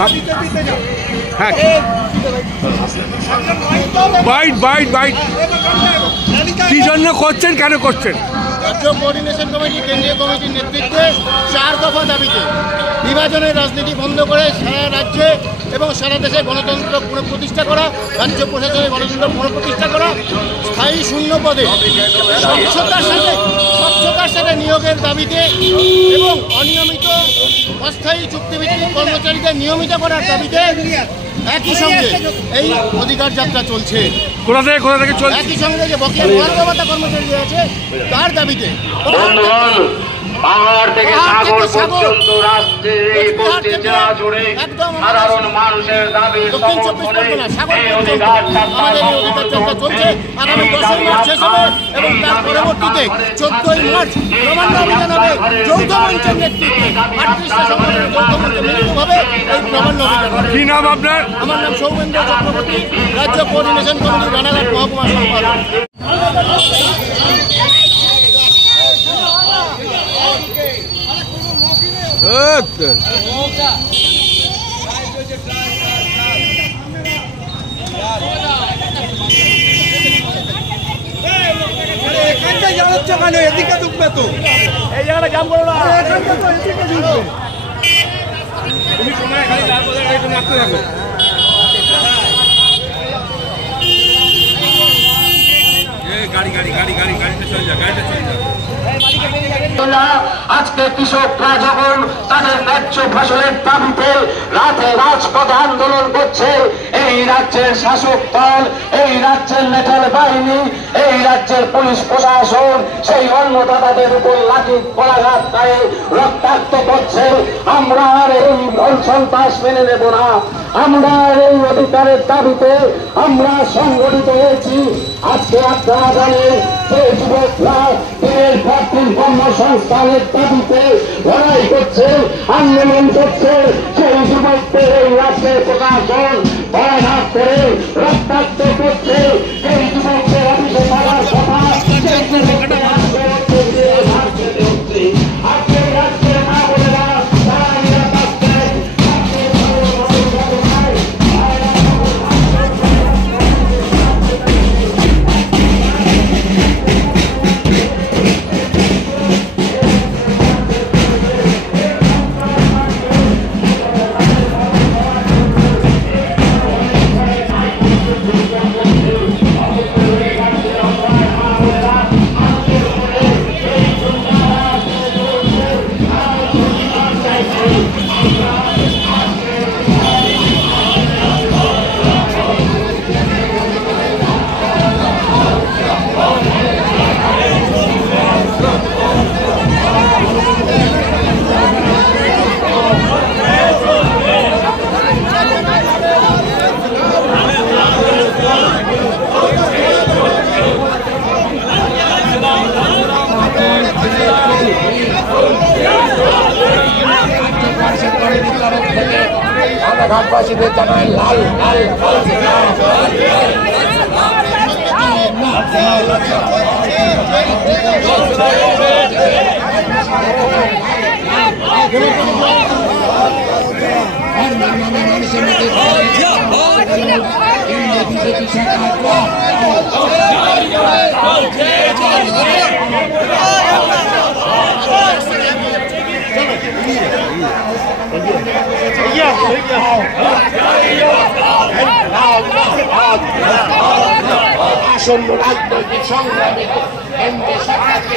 হ্যাঁ byte byte byte কি জন্য করছেন, কেন করছেন? রাজ্য কোঅর্ডিনেশন কমিটি কেন্দ্রীয় কমিটির নেতৃত্বে 4 দফা দাবিতে বিভাজনের রাজনীতি বন্ধ করে সারা রাজ্যে এবং সারা দেশে গণতন্ত্র পুনঃপ্রতিষ্ঠা করা, রাজ্য প্রশাসনের গণতন্ত্র পুনঃপ্রতিষ্ঠা করা, স্থায়ী শূন্য পদে স্বচ্ছতার সাথে নিয়োগের দাবিতে এবং অনিয়মিত অস্থায়ী চুক্তিভিত্তিক কর্মচারীদের নিয়মিত করার দাবিতে একই সঙ্গে এই অধিকার যাত্রা চলছে। কোথা থেকে চলছে? একই সঙ্গে যে বকেয়া মহার্ঘভাতা কর্মচারী আছে তার দাবিতে পাহাড় থেকে সাগর পর্যন্ত রাষ্ট্রের এই 25 জেলা জুড়ে সাধারণ মানুষের দাবি সমর্থনে এই অধিকার যাত্রা চলছে। আগামী 10 মার্চ শেষ হবে এবং তার পরবর্তীতে 14 মার্চ নবান্ন অভিযান হবে। যৌথ মঞ্চের নেতৃত্বে 38টা সংগঠনের যৌথ মঞ্চে মিলিতভাবে এই নবান্ন অভিযান হবে। কি নাম আপনার? আমার নাম সৌমেন্দ্র চক্রবর্তী, রাজ্য কোঅর্ডিনেশন কমিটির রানাঘাট মহকুমা সম্পাদক। এদিকে ঢুকবে তো, এই জায়গাটা জাম করো না, তুমি সময় খালি রাখতে থাকো। আজকে কৃষকরা যখন তাদের ন্যায্য ফসলের দাবিতে রাতে রাজপথে আন্দোলন করছে, এই রাজ্যের শাসক দল, এই রাজ্যের নেতাল বাহিনী, এই রাজ্যের পুলিশ প্রশাসন সেই অন্নদাতাদের উপর লাঠি গোলাঘাত করে রক্তাক্ত করছে। আমরা আর এই সন্ত্রাস মেনে নেব না। আমরা এই অধিকারের দাবিতে আমরা সংগঠিত হয়েছি। আজকে আপনারা জানেন যে যুবকরা দিনের পর দিন কর্মসংস্থানের দাবিতে লড়াই করছে, আন্দোলন করছে। সেই যুবকদের এই রাজ্যের প্রশাসন পরাঘাত করে রক্তাক্ত করছে। সেই যুবকদের অফিসে থাকার কথা ঘাটবাসীদের জানায় লাল লাল আসন্ন রাজনৈতিক সংগ্রামে কেন্দ্রীয় সরকারকে